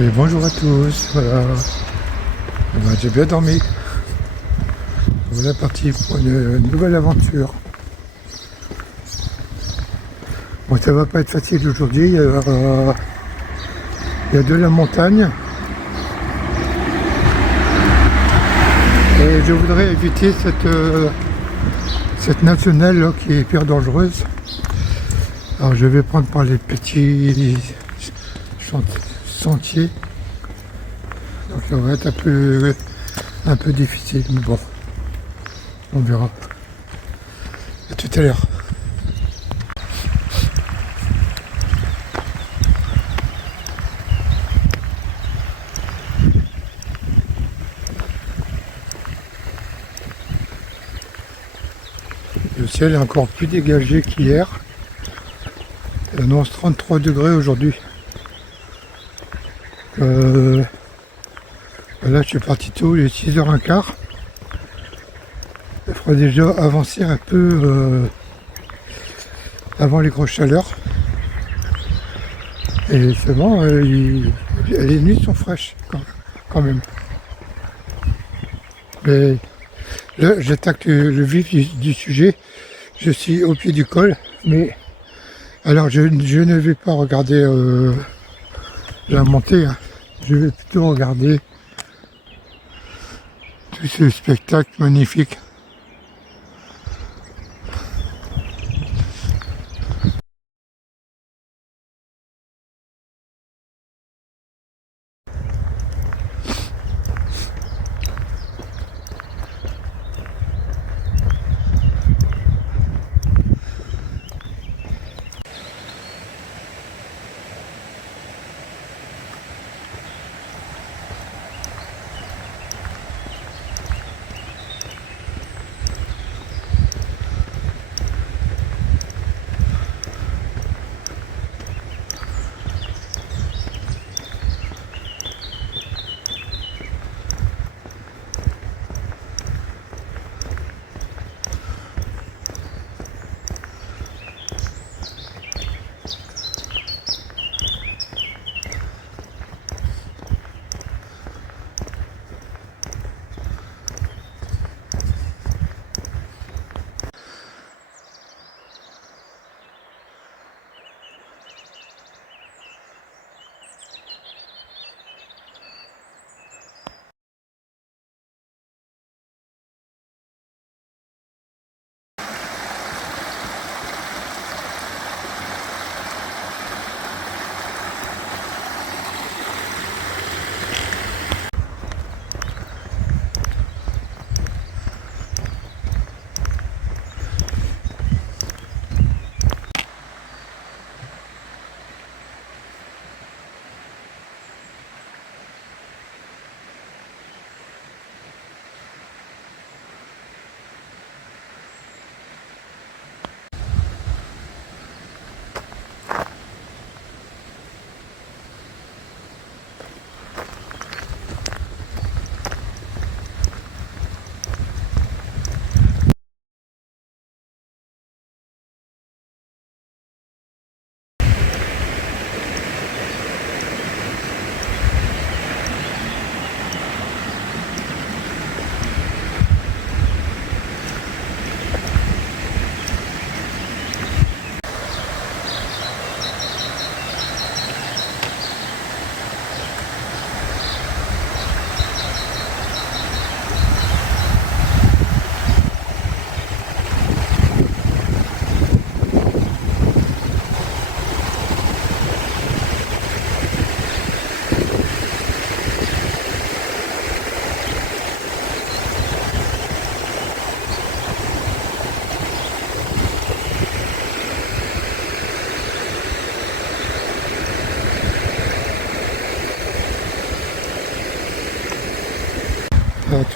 Et bonjour à tous, voilà. J'ai bien dormi. Voilà parti pour une nouvelle aventure. Bon, ça va pas être facile aujourd'hui. Il y a de la montagne. Et je voudrais éviter cette nationale là, qui est hyper dangereuse. Alors je vais prendre par les petits sentiers. Donc ça va être un peu difficile, mais bon, on verra. À tout à l'heure. Le ciel est encore plus dégagé qu'hier. Il annonce 33 degrés aujourd'hui. Là, je suis parti tôt, il est 6h15. Il faudra déjà avancer un peu avant les grosses chaleurs. Et seulement, les nuits sont fraîches quand même. Mais là, j'attaque le vif du sujet. Je suis au pied du col, mais alors je ne vais pas regarder la montée. Hein. Je vais plutôt regarder tout ce spectacle magnifique.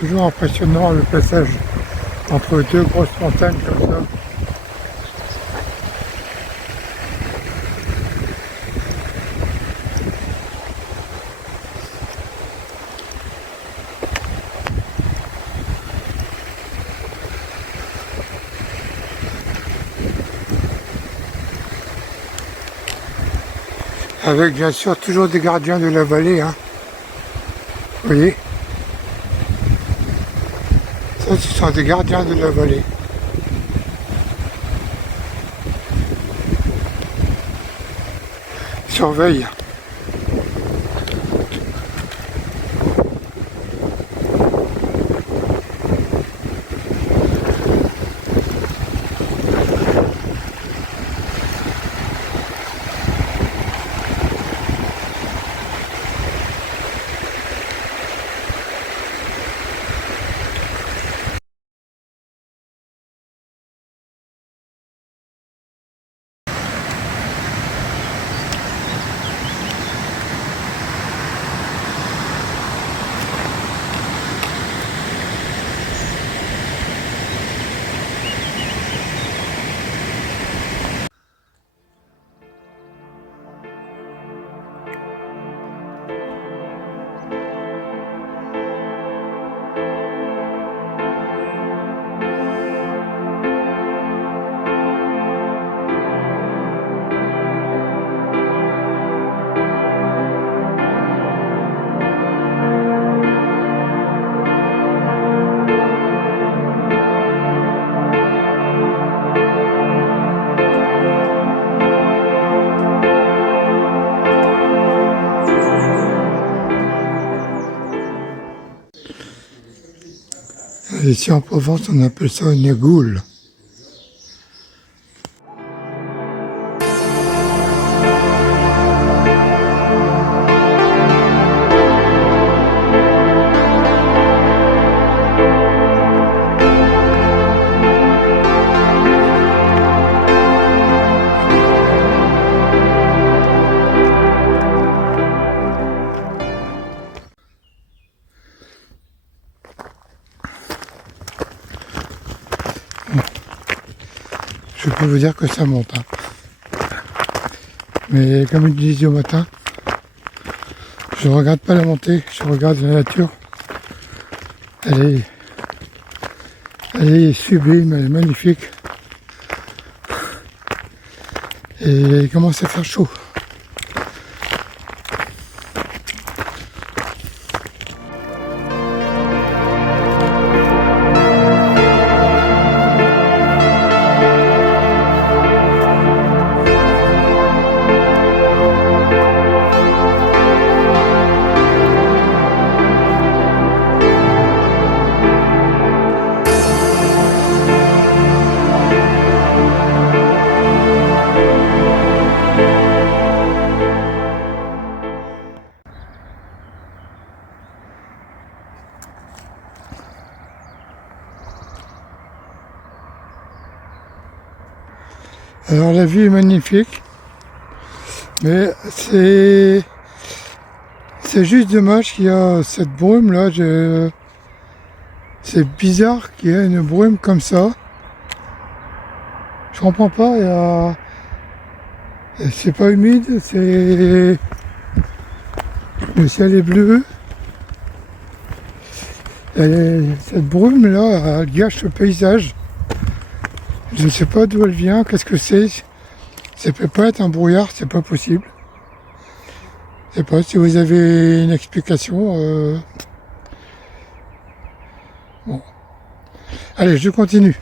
Toujours impressionnant le passage entre deux grosses montagnes comme ça. Avec bien sûr toujours des gardiens de la vallée. Hein. Vous voyez? Ça, ce sont des gardiens de la vallée. Ils surveillent. Ici en Provence, on appelle ça une goule. Je peux vous dire que ça monte. Hein. Mais comme je disais au matin, je ne regarde pas la montée, je regarde la nature. Elle est sublime, elle est magnifique. Et il commence à faire chaud. Alors la vue est magnifique, mais c'est juste dommage qu'il y a cette brume là. C'est bizarre qu'il y ait une brume comme ça. Je comprends pas. C'est pas humide, le ciel est bleu. Cette brume là, elle gâche le paysage. Je ne sais pas d'où elle vient, qu'est-ce que c'est. Ça peut pas être un brouillard, c'est pas possible. Je sais pas si vous avez une explication. Bon. Allez, je continue.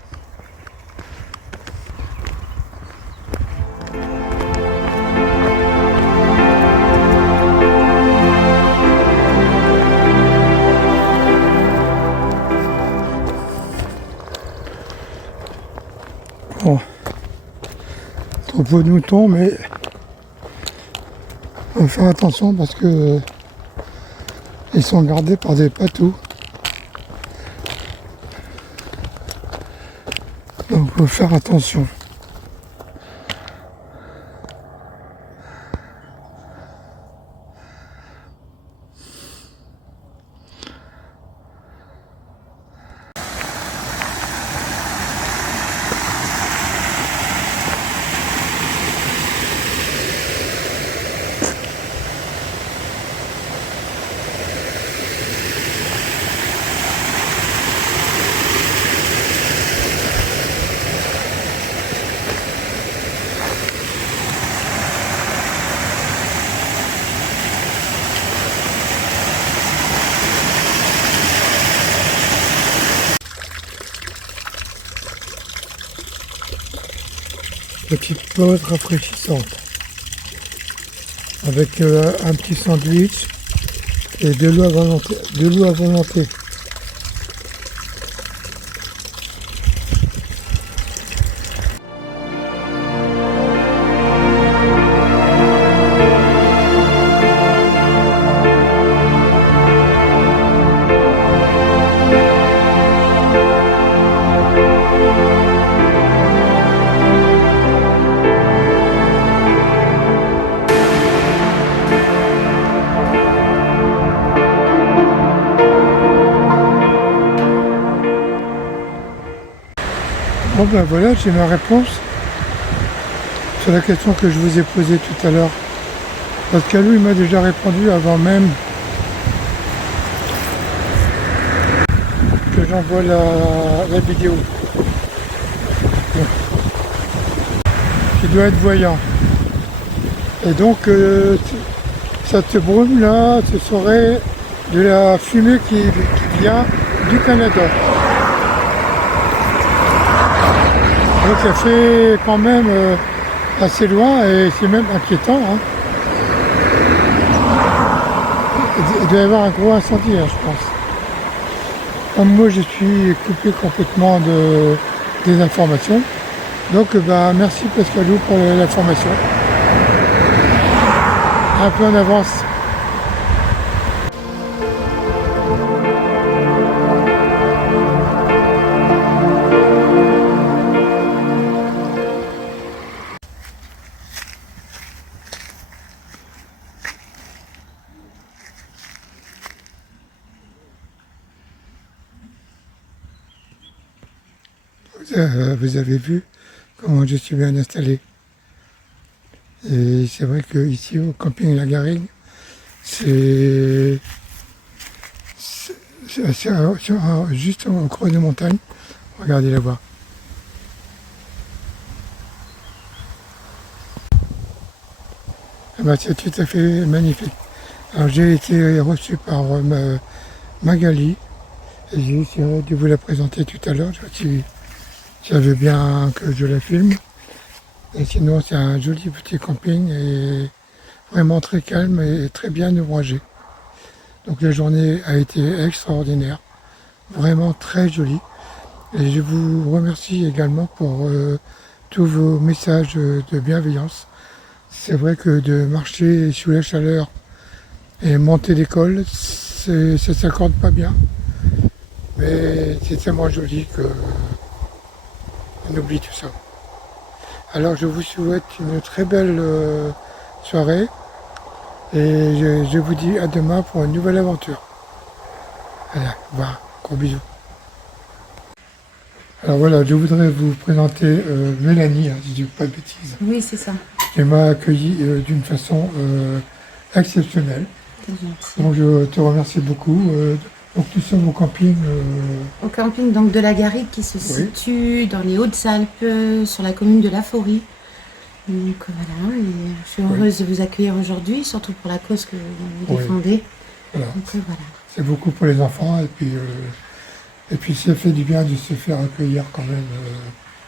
Bon. Troupeau de moutons, mais faut faire attention parce que ils sont gardés par des patous. Donc faut faire attention. petite pause rafraîchissante avec un petit sandwich et de l'eau à volonté. De l'eau à volonté. Bon ben voilà, j'ai ma réponse sur la question que je vous ai posée tout à l'heure. Pascalou, il m'a déjà répondu avant même que j'envoie la vidéo. Bon. Tu dois être voyant. Et donc, cette brume là, ce serait de la fumée qui vient du Canada. Donc ça fait quand même assez loin et c'est même inquiétant. Hein. Il doit y avoir un gros incendie, hein, je pense. Comme moi, je suis coupé complètement des informations. Donc bah, merci Pascalou pour l'information. Un peu en avance. Vous avez vu comment je suis bien installé. Et c'est vrai qu'ici au camping La Garrigue, c'est juste au creux des montagnes. Regardez là-bas. Ah bah, c'est tout à fait magnifique. Alors j'ai été reçu par Magali et j'ai essayé de vous la présenter tout à l'heure. Si elle veut bien que je la filme. Et sinon c'est un joli petit camping et vraiment très calme et très bien ouvragé. Donc la journée a été extraordinaire, vraiment très jolie. Et je vous remercie également pour tous vos messages de bienveillance. C'est vrai que de marcher sous la chaleur et monter l'école, ça ne s'accorde pas bien. Mais c'est tellement joli qu'on oublie tout ça. Alors je vous souhaite une très belle soirée et je vous dis à demain pour une nouvelle aventure. Allez, au revoir, gros bisous. Alors voilà, je voudrais vous présenter Mélanie, hein, si je ne dis pas de bêtises. Oui, c'est ça. Qui m'a accueilli d'une façon exceptionnelle. C'est gentil. Donc je te remercie beaucoup. Donc nous sommes au camping. Au camping donc, de la Garrigue qui se situe dans les Hautes-Alpes, sur la commune de La Faurie. Donc voilà, et je suis heureuse de vous accueillir aujourd'hui, surtout pour la cause que vous défendez. Voilà. Donc voilà. C'est beaucoup pour les enfants et puis ça fait du bien de se faire accueillir quand même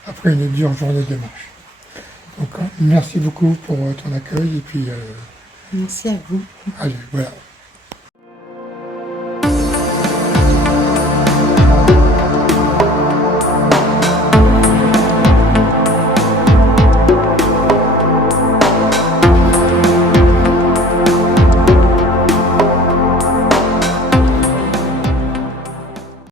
après une dure journée de marche. Donc merci beaucoup pour ton accueil et puis merci à vous. allez, voilà.